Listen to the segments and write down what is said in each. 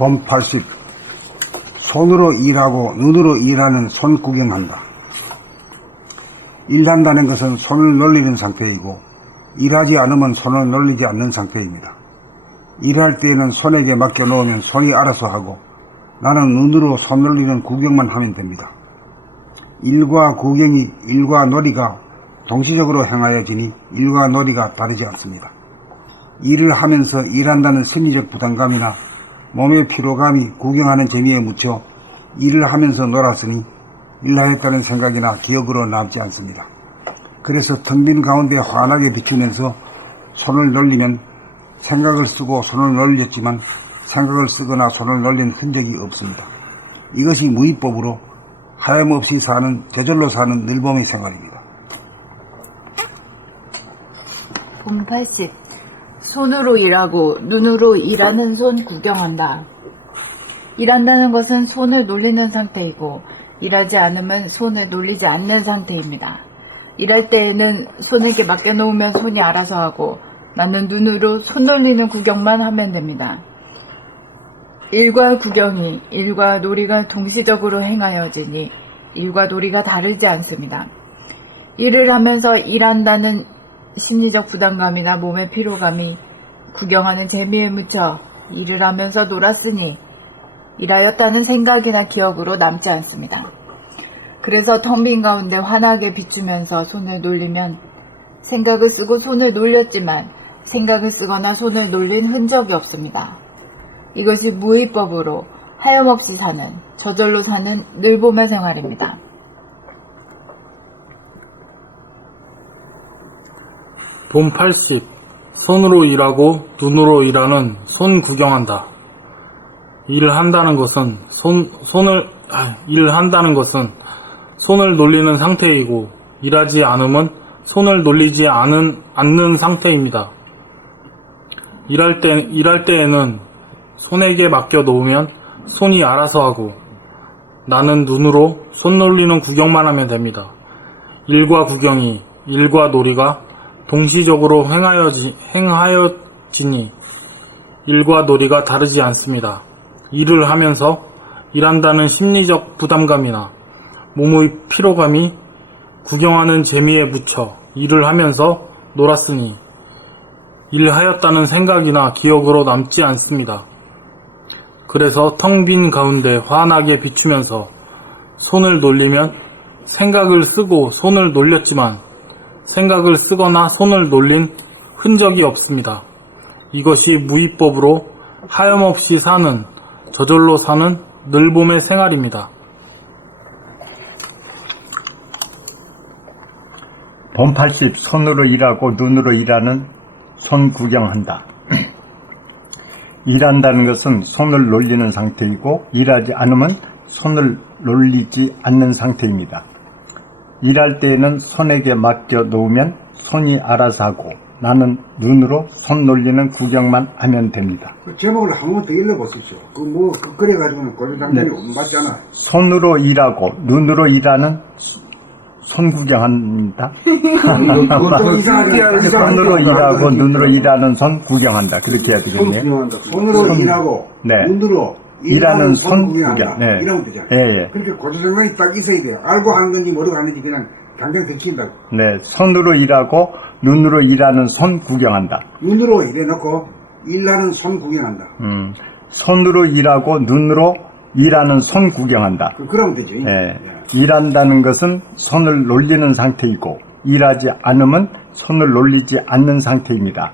봄 80. 손으로 일하고 눈으로 일하는 손 구경한다. 일한다는 것은 손을 놀리는 상태이고 일하지 않으면 손을 놀리지 않는 상태입니다. 일할 때에는 손에게 맡겨 놓으면 손이 알아서 하고 나는 눈으로 손 놀리는 구경만 하면 됩니다. 일과 구경이 일과 놀이가 동시적으로 행하여지니 일과 놀이가 다르지 않습니다. 일을 하면서 일한다는 심리적 부담감이나 몸의 피로감이 구경하는 재미에 묻혀 일을 하면서 놀았으니 일하였다는 생각이나 기억으로 남지 않습니다. 그래서 텅 빈 가운데 환하게 비추면서 손을 놀리면 생각을 쓰고 손을 놀렸지만 생각을 쓰거나 손을 놀린 흔적이 없습니다. 이것이 무위법으로 하염없이 사는, 저절로 사는 늘봄의 생활입니다. 봄 80. 손으로 일하고 눈으로 일하는 손 구경한다. 일한다는 것은 손을 놀리는 상태이고 일하지 않으면 손을 놀리지 않는 상태입니다. 일할 때에는 손에게 맡겨놓으면 손이 알아서 하고 나는 눈으로 손 놀리는 구경만 하면 됩니다. 일과 구경이 일과 놀이가 동시적으로 행하여지니 일과 놀이가 다르지 않습니다. 일을 하면서 일한다는 심리적 부담감이나 몸의 피로감이 구경하는 재미에 묻혀 일을 하면서 놀았으니 일하였다는 생각이나 기억으로 남지 않습니다. 그래서 텅 빈 가운데 환하게 비추면서 손을 놀리면 생각을 쓰고 손을 놀렸지만 생각을 쓰거나 손을 놀린 흔적이 없습니다. 이것이 무위법으로 하염없이 사는, 저절로 사는 늘봄의 생활입니다. 봄 80. 손으로 일하고 눈으로 일하는 손 구경한다. 일을 한다는 것은 손을 놀리는 상태이고 일하지 않으면 손을 놀리지 않는 상태입니다. 일할 때에는 손에게 맡겨 놓으면 손이 알아서 하고 나는 눈으로 손 놀리는 구경만 하면 됩니다. 일과 구경이 일과 놀이가 동시적으로 행하여지니 일과 놀이가 다르지 않습니다. 일을 하면서 일한다는 심리적 부담감이나 몸의 피로감이 구경하는 재미에 묻혀 일을 하면서 놀았으니 일하였다는 생각이나 기억으로 남지 않습니다. 그래서 텅 빈 가운데 환하게 비추면서 손을 놀리면 생각을 쓰고 손을 놀렸지만 생각을 쓰거나 손을 놀린 흔적이 없습니다. 이것이 무위법으로 하염없이 사는, 저절로 사는 늘봄의 생활입니다. 봄 80. 손으로 일하고 눈으로 일하는 손 구경한다. 일한다는 것은 손을 놀리는 상태이고 일하지 않으면 손을 놀리지 않는 상태입니다. 일할 때에는 손에게 맡겨 놓으면 손이 알아서 하고 나는 눈으로 손 놀리는 구경만 하면 됩니다. 그 제목을 한 번 더 읽어보십시오. 그래가지고는 고려장면이 맞잖아요. 손으로 일하고 눈으로 일하는 손 구경한다. 손으로 일하고 눈으로 일하는 손 구경한다. 그렇게 해야 되겠네요. 손으로 일하고 네. 눈으로 일하는 손 구경. 구경한다. 이러면 되잖아요. 그렇게 고조장관이 딱 있어야 돼요. 알고 하는 건지 모르고 하는지 그냥 당장 들킨다고. 네, 손으로 일하고 눈으로 일하는 손 구경한다. 눈으로 일해놓고 일하는 손 구경한다. 손으로 일하고 눈으로 일하는 손 구경한다. 그러면 되지. 네, 일한다는 것은 손을 놀리는 상태이고 일하지 않으면 손을 놀리지 않는 상태입니다.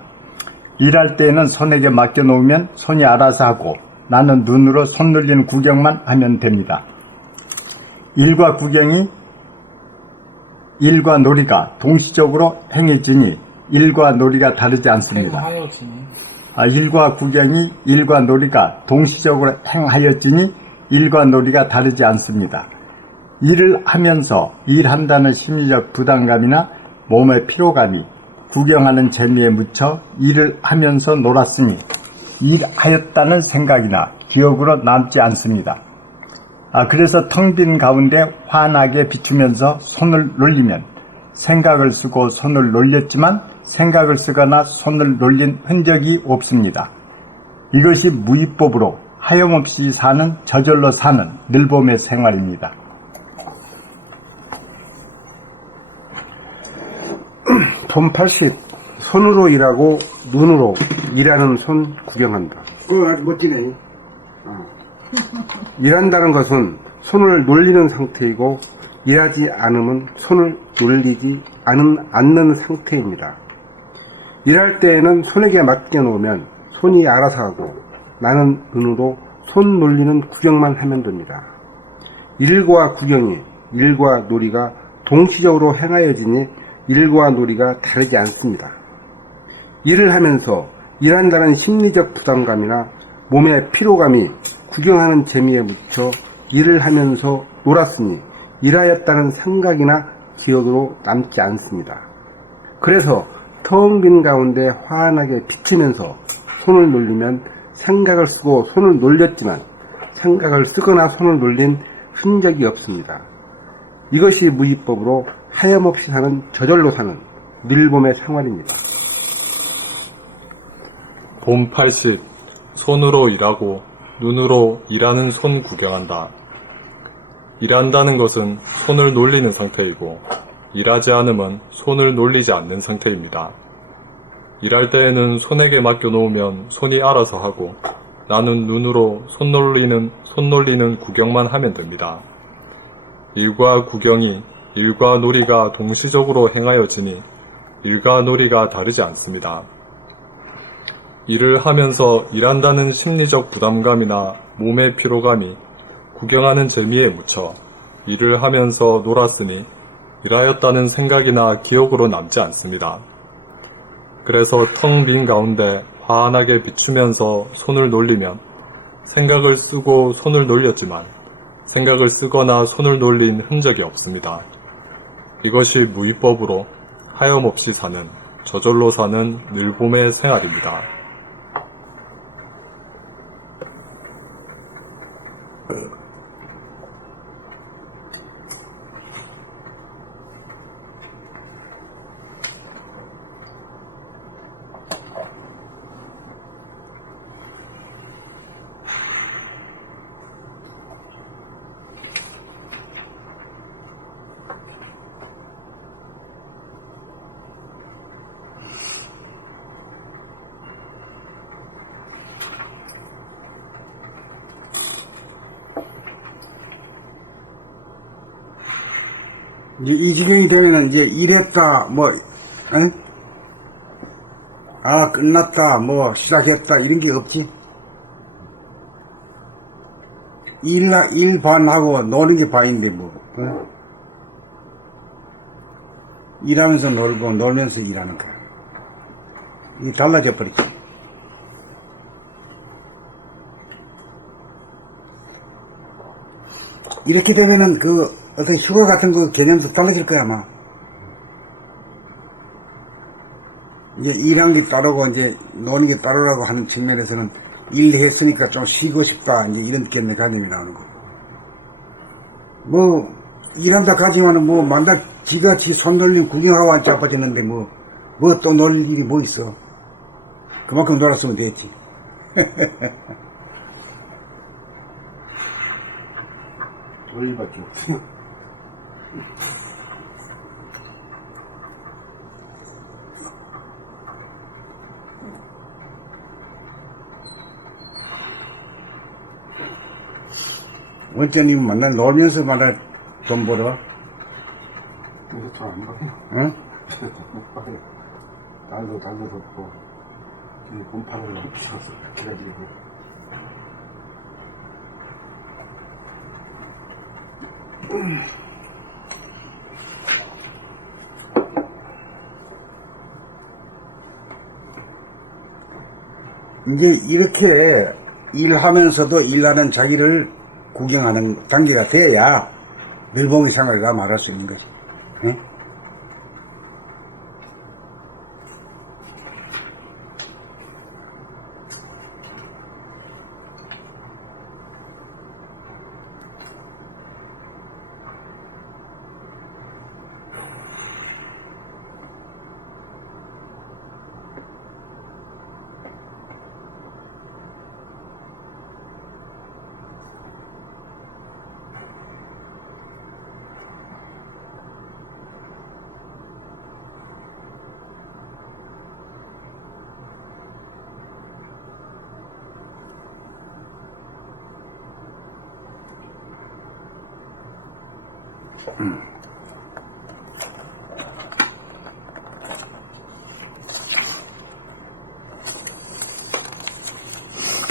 일할 때에는 손에게 맡겨 놓으면 손이 알아서 하고 나는 눈으로 손 놀리는 구경만 하면 됩니다. 일과 구경이 일과 놀이가 동시적으로 행해지니 일과 놀이가 다르지 않습니다. 일과 구경이 일과 놀이가 동시적으로 행하여지니 일과 놀이가 다르지 않습니다. 일을 하면서 일한다는 심리적 부담감이나 몸의 피로감이 구경하는 재미에 묻혀 일을 하면서 놀았으니 일하였다는 생각이나 기억으로 남지 않습니다. 그래서 텅 빈 가운데 환하게 비추면서 손을 놀리면 생각을 쓰고 손을 놀렸지만 생각을 쓰거나 손을 놀린 흔적이 없습니다. 이것이 무위법으로 하염없이 사는, 저절로 사는 늘봄의 생활입니다. 돈 80. 손으로 일하고 눈으로 일하는 손 구경한다. 아주 멋지네. 일한다는 것은 손을 놀리는 상태이고 일하지 않으면 손을 놀리지 않는 상태입니다. 일할 때에는 손에게 맡겨놓으면 손이 알아서 하고 나는 눈으로 손 놀리는 구경만 하면 됩니다. 일과 구경이, 일과 놀이가 동시적으로 행하여지니 일과 놀이가 다르지 않습니다. 일을 하면서 일한다는 심리적 부담감이나 몸의 피로감이 구경하는 재미에 묻혀 일을 하면서 놀았으니 일하였다는 생각이나 기억으로 남지 않습니다. 그래서 텅 빈 가운데 환하게 비치면서 손을 놀리면 생각을 쓰고 손을 놀렸지만 생각을 쓰거나 손을 놀린 흔적이 없습니다. 이것이 무위법으로 하염없이 사는, 저절로 사는 늘봄의 생활입니다. 봄 80. 손으로 일하고 눈으로 일하는 손 구경한다. 일한다는 것은 손을 놀리는 상태이고 일하지 않으면 손을 놀리지 않는 상태입니다. 일할 때에는 손에게 맡겨놓으면 손이 알아서 하고 나는 눈으로 손 놀리는 구경만 하면 됩니다. 일과 구경이, 일과 놀이가 동시적으로 행하여지니 일과 놀이가 다르지 않습니다. 일을 하면서 일한다는 심리적 부담감이나 몸의 피로감이 구경하는 재미에 묻혀 일을 하면서 놀았으니 일하였다는 생각이나 기억으로 남지 않습니다. 그래서 텅 빈 가운데 환하게 비추면서 손을 놀리면 생각을 쓰고 손을 놀렸지만 생각을 쓰거나 손을 놀린 흔적이 없습니다. 이것이 무위법으로 하염없이 사는, 저절로 사는 늘봄의 생활입니다. 이제 이 지경이 되면은 이제 일했다, 끝났다, 시작했다, 이런 게 없지. 일 반하고 노는 게 반인데, 일하면서 놀고, 놀면서 일하는 거야. 이게 달라져 버리지. 이렇게 되면은 어떤 휴가 같은 거 개념도 달라질 거야, 아마. 이제 일한 게 따르고, 이제 노는 게 따르라고 하는 측면에서는 일했으니까 좀 쉬고 싶다, 이제 이런 개념이 나오는 거. 일한다 가지만은 만날 지가 지 손 놀림 구경하고 앉아 아파지는데 또 놀릴 일이 뭐 있어. 그만큼 놀았으면 됐지. 놀리밖에 없지. 원장님 만날 놀면서 만날 돈 벌어? 그래서 잘안 받아. 응? 날도 덥고 지금 곰팡이를 너무 피셔서 그래가지고 이제 이렇게 일하면서도 일하는 자기를 구경하는 단계가 돼야 늘봄의 생활이라 말할 수 있는 거지. 응?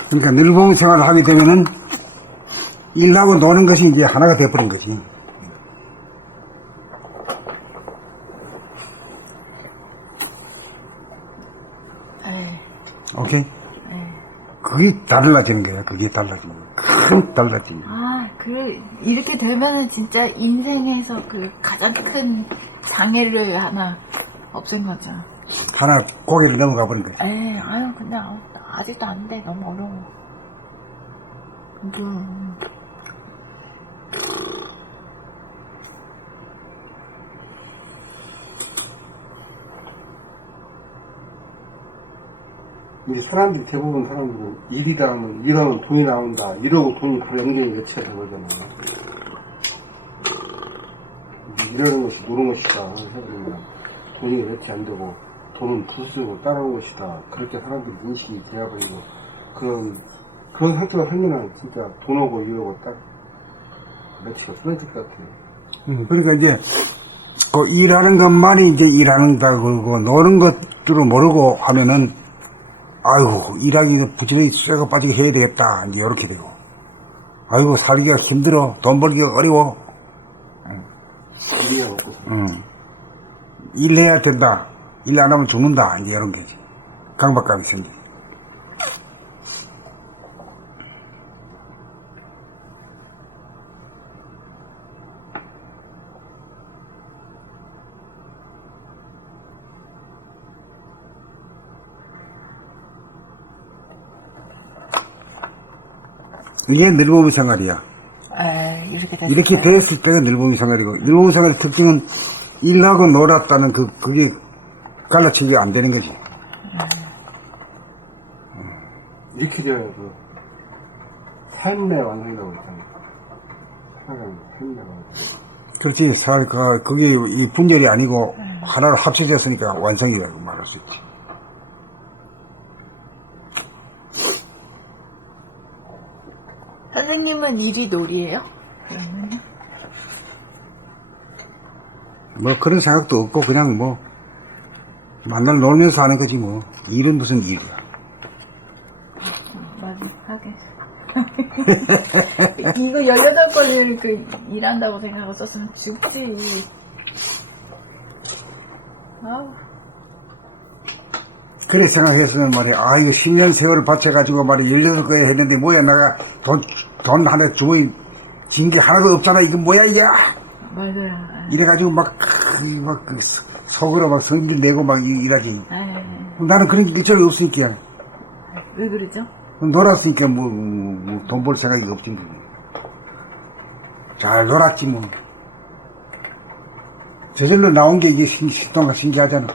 그러니까 늘봉 생활을 하게 되면은 일하고 노는 것이 이제 하나가 되어버린 거지. 에, 오케이? 에. 그게 달라지는 거야. 그게 달라지는 거야. 큰 달라지는 거야. 아, 이렇게 되면은 진짜 인생에서 그 가장 큰 장애를 하나 없앤 거죠. 하나 고개를 넘어가 버린 거지. 에, 아유, 근데 아직도 안 돼. 너무 어려워. 이제 사람들이 대부분 사람들은 일이다 하면 일하면 돈이 나온다. 이러고 돈이 바로 연결이 매체가 된 거잖아. 일하는 것이 노는 것이다. 해버리면 돈이 매체 안 되고 돈은 부수적으로 따라온 것이다. 그렇게 사람들이 인식이 되어버리고 그런 상태로 살면은 진짜 돈하고 일하고 딱 매체가 끊어질 것 같아요. 그러니까 이제 그 일하는 것만이 이제 일하는다 그러고 노는 것들을 모르고 하면은 아이고 일하기 부지런히 쇠가 빠지게 해야 되겠다 이제 이렇게 되고 아이고 살기가 힘들어 돈 벌기가 어려워 일이나 먹고 살아. 일해야 된다 일 안 하면 죽는다 이제 이런 게지 강박감이 생기. 이게 늙어봄 생활이야. 에, 이렇게 됐을 이렇게 때. 됐을 때가 늙어봄 생활이고, 늙어봄 생활의 특징은 일하고 놀았다는 그게 갈라치기가 안 되는 거지. 이렇게 되어야 그 삶의 완성이라고 했잖아. 살아가는 삶의 완성. 그렇지. 그게 이 분열이 아니고 하나로 합쳐졌으니까 완성이라고 말할 수 있지. 선생님은 일이 놀이에요? 뭐 그런 생각도 없고 그냥 뭐 만날 놀면서 하는 거지 뭐. 일은 무슨 일이야. 맞아, 하게. 이거 18번을 일한다고 생각하고 썼으면 죽지. 아우. 그래 생각했으면 말이야. 아 이거 10년 세월을 바쳐가지고 말이야 18거에 했는데 뭐야 내가 돈 하나 주머니 진 게 하나도 없잖아. 이거 뭐야 이게. 맞아요. 이래가지고 속으로 막 성질 내고 막 일하지. 나는 그런 게 전혀 없으니까. 왜 그러죠? 놀았으니까 돈 벌 생각이 없지. 잘 놀았지 뭐. 저절로 나온 게 이게 신기하잖아.